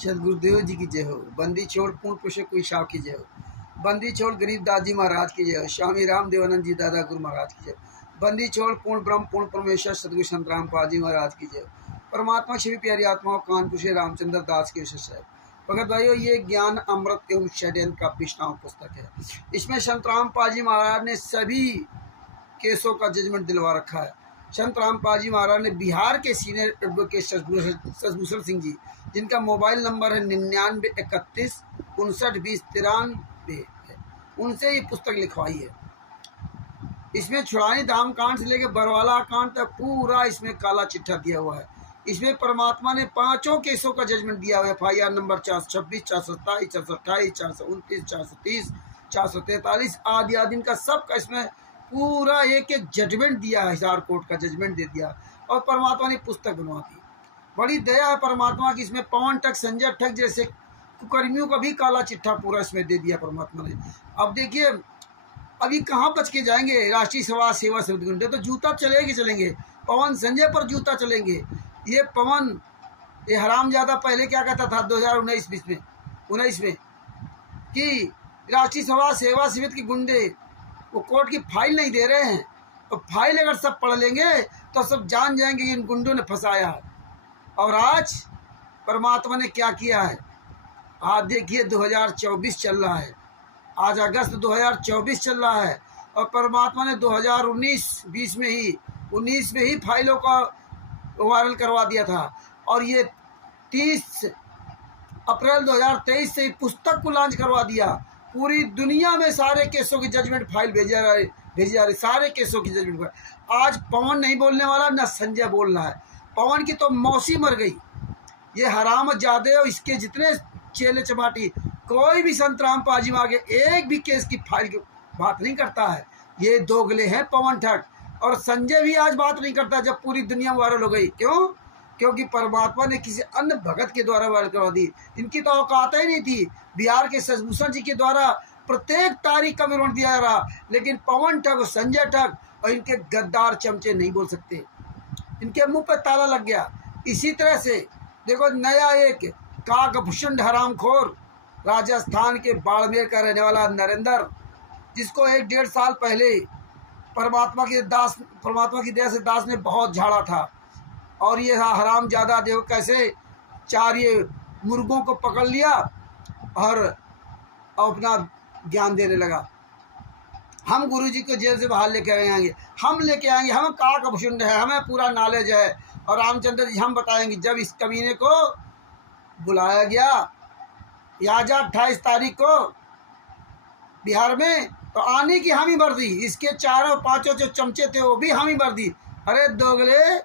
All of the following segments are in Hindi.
सदगुरुदेव जी की जय हो। बंदी छोड़ पूर्ण पुरुष कोई शाह की जय हो। बंदी छोड़ गरीब दादी महाराज की जय हो। स्वामी राम देवानंद जी दादा गुरु महाराज की जय हो। बंदी छोड़ पूर्ण ब्रह्म पूर्ण परमेश्वर सदगुरु संत रामपाल जी महाराज की जय हो। परमात्मा श्री प्यारी आत्माओं कानपुर से रामचंद्र दास के विशेष है। भगत भाइयों, ये ज्ञान अमृत एवं षड्यंत्र का विष्णाम पुस्तक है। इसमें संत रामपाल जी महाराज ने सभी केसों का जजमेंट दिलवा रखा है। संत रामपाल जी महाराज ने बिहार के सीनियर एडवोकेट शशभूषण सिंह जी, जिनका मोबाइल नंबर है 9931592093 है, उनसे ये पुस्तक लिखवाई है। इसमें छुड़ानी धाम कांड से लेकर बरवाला कांड तक पूरा इसमें काला चिट्ठा दिया हुआ है। इसमें परमात्मा ने 5 केसों का जजमेंट दिया हुआ है। FIR नंबर 426, 427, 428, 429, 430, 443 आदि आदि इनका सबका इसमें पूरा एक एक जजमेंट दिया है। हिसार कोर्ट का जजमेंट दे दिया और परमात्मा ने पुस्तक बनवा दी। बड़ी दया है परमात्मा की। इसमें पवन ठग, संजय ठग जैसे कुकर्मियों का भी काला चिट्ठा पूरा इसमें दे दिया परमात्मा ने। अब देखिए, अभी कहाँ बच के जाएंगे राष्ट्रीय समाज सेवा समिति गुंडे, तो जूता चलेंगे। पवन संजय पर जूता चलेंगे। ये पवन, ये हरामजादा पहले क्या कहता था 2019 में कि राष्ट्रीय समाज सेवा समिति के गुंडे वो कोर्ट की फाइल नहीं दे रहे हैं, तो फाइल अगर सब पढ़ लेंगे तो सब जान जाएंगे कि इन गुंडों ने फंसाया है। और आज परमात्मा ने क्या किया है। आज देखिए 2024 चल रहा है, आज अगस्त 2024 चल रहा है और परमात्मा ने 2019 में ही फाइलों का वायरल करवा दिया था। और ये 30 अप्रैल 2023 से पुस्तक को लॉन्च करवा दिया। पूरी दुनिया में सारे केसों की जजमेंट फाइल भेजी जा रही सारे केसों की जजमेंट फाइल। आज पवन नहीं बोलने वाला, न संजय बोल रहा है। पवन की तो मौसी मर गई। ये हरामजादे और इसके जितने चेले चपाटी, कोई भी संत रामपाल जी में आगे एक भी केस की फाइल की बात नहीं करता है। ये दोगले हैं पवन ठग। और संजय भी आज बात नहीं करता जब पूरी दुनिया वायरल हो गई। क्यों? क्योंकि परमात्मा ने किसी अन्य भगत के द्वारा वायरल करवा दी। इनकी तो औकात ही नहीं थी। बिहार के शशभूषण जी के द्वारा प्रत्येक तारीख का विवरण दिया जा रहा, लेकिन पवन ठग और संजय ठग और इनके गद्दार चमचे नहीं बोल सकते। इनके मुंह पे ताला लग गया। इसी तरह से देखो, नया एक काकभूषण हरामखोर राजस्थान के बाड़मेर का रहने वाला नरेंद्र, जिसको 1-1.5 साल पहले परमात्मा की दया से दास ने बहुत झाड़ा था। और ये हरामजादा देखो कैसे 4 ये मुर्गों को पकड़ लिया और अपना ज्ञान देने लगा। हम गुरुजी को जेल से बाहर लेके आएंगे, हम काकभूषण है, हमें पूरा नॉलेज है। और रामचंद्र जी हम बताएंगे। जब इस कमीने को बुलाया गया याजा 28 तारीख को बिहार में, तो आने की हामी भर दी। इसके 4-5 जो चमचे थे वो भी हामी भर दी। अरे दोगले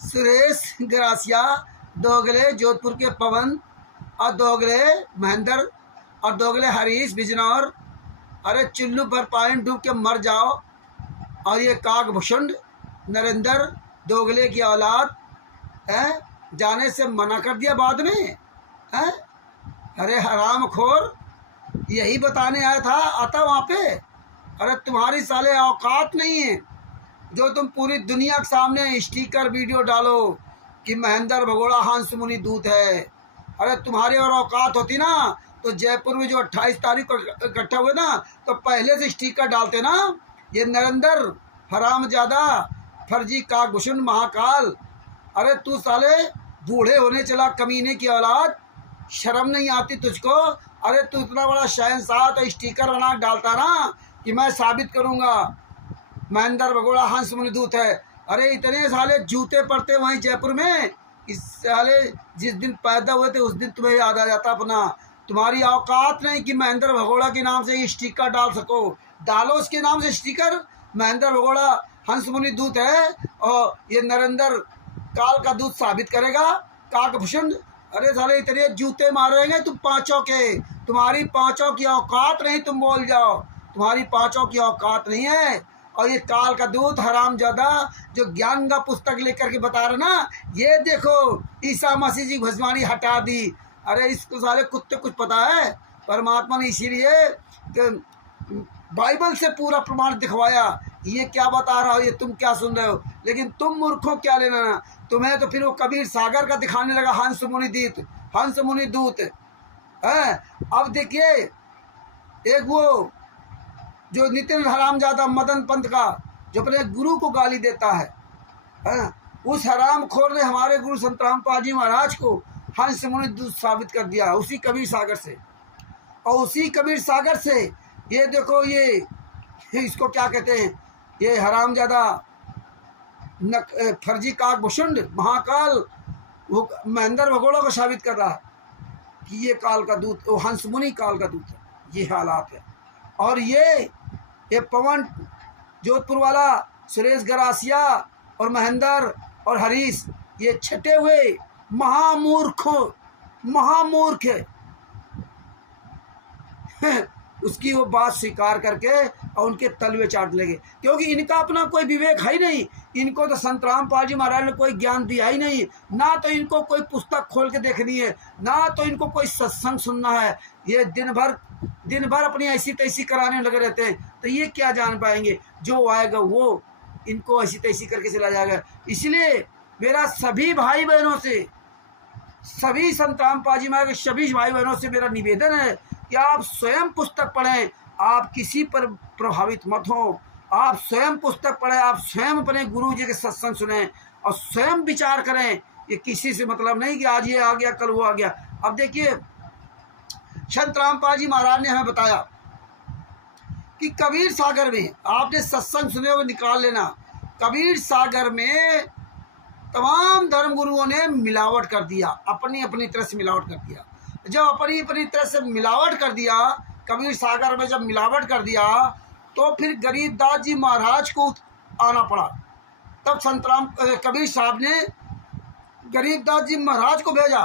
सुरेश गरासिया, दोगले जोधपुर के पवन, और दोगले महेंद्र, और दोगले हरीश बिजनौर, अरे चुल्लू पर पानी डूब के मर जाओ। और ये काकभूषण नरेंद्र दोगले की औलाद है, जाने से मना कर दिया बाद में है। अरे हरामखोर, यही बताने आया था, आता वहाँ पे। अरे तुम्हारी साले औकात नहीं है जो तुम पूरी दुनिया के सामने स्टिकर वीडियो डालो कि महेंद्र भगोड़ा हंस मुनि दूत है। अरे तुम्हारी और औकात होती ना तो जयपुर में जो 28 तारीख को इकट्ठा हुए ना, तो पहले से स्टिकर डालते ना। ये नरेंद्र हरामजादा फर्जी काकभूषण महाकाल, अरे तू साले बूढ़े होने चला, कमीने की औलाद, शर्म नहीं आती तुझको? अरे तू इतना बड़ा शहंशाह तो स्टिकर बना डालता ना कि मैं साबित करूंगा महेंद्र भगोड़ा हंस मुनि दूत है। अरे इतने साले जूते पड़ते वहीं जयपुर में। इस साले जिस दिन पैदा हुए थे उस दिन तुम्हें याद आ जाता अपना। तुम्हारी औकात नहीं कि महेंद्र भगोड़ा के नाम से ये स्टिकर डाल सको। डालो उसके नाम से स्टिकर, महेंद्र भगोड़ा हंस मुनि दूत है और ये नरेंद्र काल का दूत साबित करेगा काकभूषण। अरे साले इतने जूते मारेंगे तुम 5 के, तुम्हारी 5 की औकात नहीं, तुम बोल जाओ तुम्हारी 5 की औकात नहीं है। और ये काल का दूत हरामजादा जो ज्ञान का पुस्तक लेकर के बता रहे ना, ये देखो ईसा मसीह जी भस्मानी हटा दी। अरे इसको साले कुत्ते कुछ पता है? परमात्मा ने इसीलिए बाइबल से पूरा प्रमाण दिखवाया। ये क्या बता रहा हो, ये तुम क्या सुन रहे हो? लेकिन तुम मूर्खों क्या लेना, तुम्हें तो फिर वो कबीर सागर का दिखाने लगा हंस मुनि दूत। हंस मुनि दूत है। अब देखिए एक वो जो नितिन हरामजादा मदन पंत का जो अपने गुरु को गाली देता है, उस हरामखोर ने हमारे गुरु संत रामपाल जी महाराज को हंस मुनि दूत साबित कर दिया उसी कबीर सागर से। और उसी कबीर सागर से ये देखो ये इसको क्या कहते हैं, ये हरामजादा फर्जी काक भुषुंड महाकाल वो महेंद्र भगोड़ा को साबित कर रहा है कि ये काल का दूत, वो हंस मुनि काल का दूत है। ये हालात है। और ये पवन जोधपुर वाला सुरेश गरासिया और महेंद्र और हरीश ये छटे हुए महामूर्ख उसकी वो बात स्वीकार करके और उनके तलवे चाट लगे, क्योंकि इनका अपना कोई विवेक है ही नहीं। इनको तो संत रामपाल जी महाराज ने कोई ज्ञान दिया ही नहीं, ना तो इनको कोई पुस्तक खोल के देखनी है, ना तो इनको कोई सत्संग सुनना है। ये दिन भर अपनी ऐसी तैसी कराने लगे रहते हैं, तो ये क्या जान पाएंगे। जो आएगा वो इनको ऐसी तैसी करके चला जाएगा। इसलिए मेरा सभी भाई बहनों से, सभी संत रामपाल जी महाराज के सभी भाई बहनों से मेरा निवेदन है कि आप स्वयं पुस्तक पढ़ें। आप किसी पर प्रभावित मत हो, आप स्वयं पुस्तक पढ़ें, आप स्वयं अपने गुरु जी के सत्संग सुने और स्वयं विचार करें। ये किसी से मतलब नहीं कि आज ये आ गया कल वो आ गया। अब देखिए संत रामपाल जी महाराज ने हमें बताया कि कबीर सागर में, आपने सत्संग सुने हुए निकाल लेना, कबीर सागर में तमाम धर्म गुरुओं ने मिलावट कर दिया, अपनी अपनी तरह से मिलावट कर दिया। जब अपनी अपनी तरह से मिलावट कर दिया, कबीर सागर में जब मिलावट कर दिया, तो फिर गरीबदास जी महाराज को आना पड़ा। तब संत राम कबीर साहब ने गरीबदास जी महाराज को भेजा,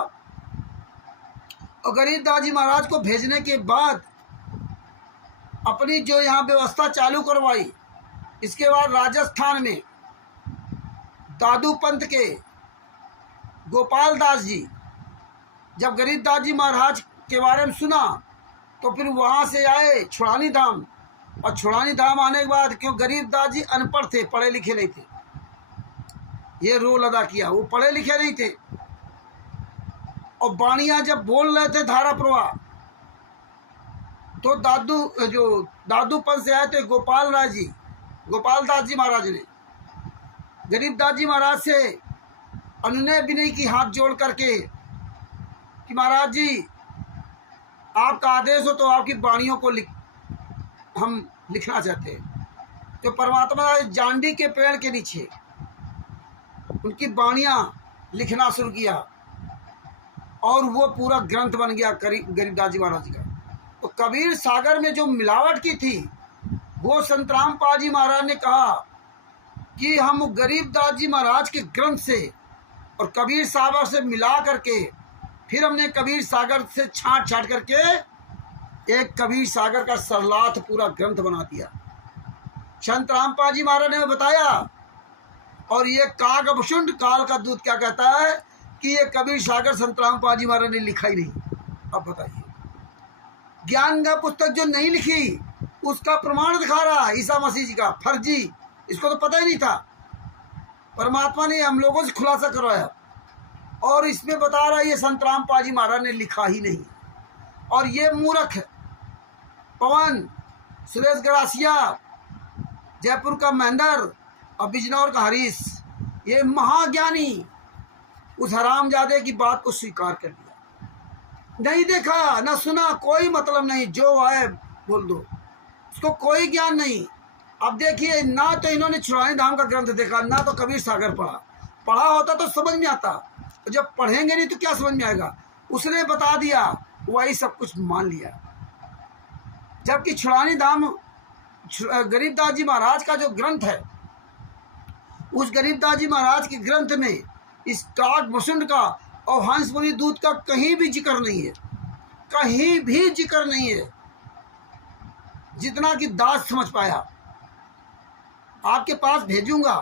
और गरीबदास जी महाराज को भेजने के बाद अपनी जो यहाँ व्यवस्था चालू करवाई। इसके बाद राजस्थान में दादू पंथ के गोपाल दास जी जब गरीबदास जी महाराज के बारे में सुना, तो फिर वहाँ से आए छुड़ानी धाम, और छुड़ानी धाम आने के बाद, क्यों गरीबदास जी अनपढ़ थे, पढ़े लिखे नहीं थे, ये रोल अदा किया, वो पढ़े लिखे नहीं थे। और बाणिया जब बोल रहे थे धारा प्रवाह, तो दादू पंथ से आए थे गोपाल दास जी महाराज ने गरीबदास जी महाराज से अनुनय विनय की हाथ जोड़ करके कि महाराज जी आपका आदेश हो तो आपकी वाणियों को हम लिखना चाहते हैं। तो परमात्मा जांडी के पेड़ के नीचे उनकी वाणियाँ लिखना शुरू किया, और वो पूरा ग्रंथ बन गया गरीबदास जी महाराज का। तो कबीर सागर में जो मिलावट की थी, वो संत रामपाल जी महाराज ने कहा कि हम गरीबदास जी महाराज के ग्रंथ से और कबीर सागर से मिला करके, फिर हमने कबीर सागर से छांट करके एक कबीर सागर का सरलाथ पूरा ग्रंथ बना दिया। संत रामपाल जी महाराज ने बताया। और ये कागभुषुंड काल का दूत क्या कहता है कि ये कबीर सागर संत रामपाल जी महाराज ने लिखा ही नहीं। अब बताइए, ज्ञान का पुस्तक जो नहीं लिखी उसका प्रमाण दिखा रहा ईसा मसीह जी का फर्जी, इसको तो पता ही नहीं था। परमात्मा ने हम लोगों से खुलासा करवाया, और इसमें बता रहा है ये संत रामपाल जी महाराज ने लिखा ही नहीं। और ये मूर्ख पवन, सुरेश गरासिया, जयपुर का महेंद्र और बिजनौर का हरीश, ये महाज्ञानी उस हरामजादे की बात को स्वीकार कर दिया। नहीं देखा ना सुना, कोई मतलब नहीं, जो आए बोल दो, उसको कोई ज्ञान नहीं। अब देखिए, ना तो इन्होंने छुड़ानी धाम का ग्रंथ देखा, ना तो कबीर सागर पढ़ा होता तो समझ में आता। तो जब पढ़ेंगे नहीं तो क्या समझ में आएगा। उसने बता दिया, वही सब कुछ मान लिया। जबकि छुड़ानी धाम गरीबदास जी महाराज का जो ग्रंथ है, उस गरीबदास जी महाराज के ग्रंथ में इस कागभुषुंड का और हंस मुनि दूत का कहीं भी जिक्र नहीं है, कहीं भी जिक्र नहीं है। जितना कि दास समझ पाया, आपके पास भेजूंगा,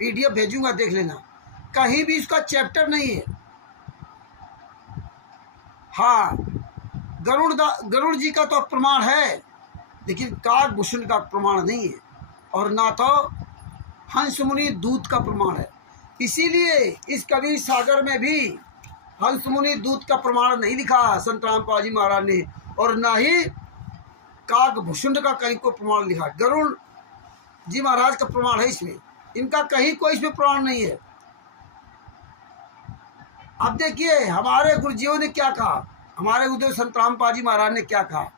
PDF भेजूंगा, देख लेना, कहीं भी इसका चैप्टर नहीं है। हाँ, गरुड़ जी का तो प्रमाण है, लेकिन कागभुषुंड का प्रमाण नहीं है, और ना तो हंस मुनि दूत का प्रमाण है। इसीलिए इस कबीर सागर में भी हंस मुनि दूत का प्रमाण नहीं लिखा संत रामपाल जी महाराज ने, और ना ही काकभूषुंड का कहीं कोई प्रमाण लिखा। गरुड़ जी महाराज का प्रमाण है इसमें, इनका कहीं कोई इसमें प्रमाण नहीं है। अब देखिए हमारे गुरुजियों ने क्या कहा, हमारे गुरुदेव संत रामपाल जी महाराज ने क्या कहा।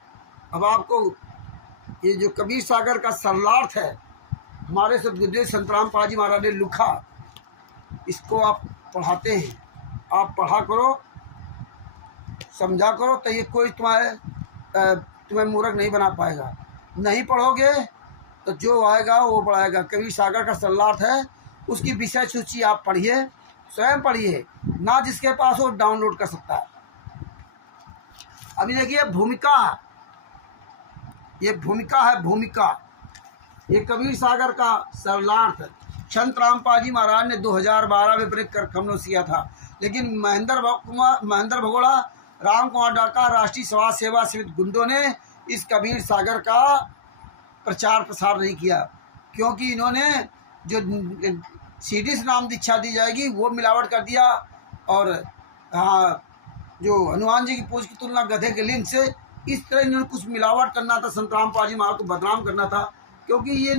अब आपको ये जो कबीर सागर का सरलार्थ है हमारे गुरुदेव संत रामपाल जी महाराज ने लिखा, इसको आप पढ़ाते हैं, आप पढ़ा करो, समझा करो, तो ये कोई तुम्हें मूर्ख नहीं बना पाएगा। नहीं पढ़ोगे तो जो आएगा वो पढ़ाएगा। कबीर सागर का सरलार्थ है, उसकी विषय सूची आप पढ़िए, स्वयं पढ़िए, ना जिसके पास वो डाउनलोड कर सकता है। अभी देखिए भूमिका, ये भूमिका है, भूमिका, ये कबीर सागर का सरलार्थ संत रामपाल जी महाराज ने 2012 में ब्रेक कर कमनोस किया था, लेकिन महेंद्र भगोड़ा, राम कुमार डाका, राष्ट्रीय समाज सेवा समिति गुंडों ने इस कबीर सागर का प्रचार प्रसार नहीं किया, क्योंकि इन्होंने जो सीडी से नाम दीक्षा दी जाएगी वो मिलावट कर दिया, और जो हनुमान जी की पूछ की तुलना गधे के लिंग से, इस तरह इन्होंने कुछ मिलावट करना था, संत रामपाल जी महाराज को बदनाम करना था, क्योंकि ये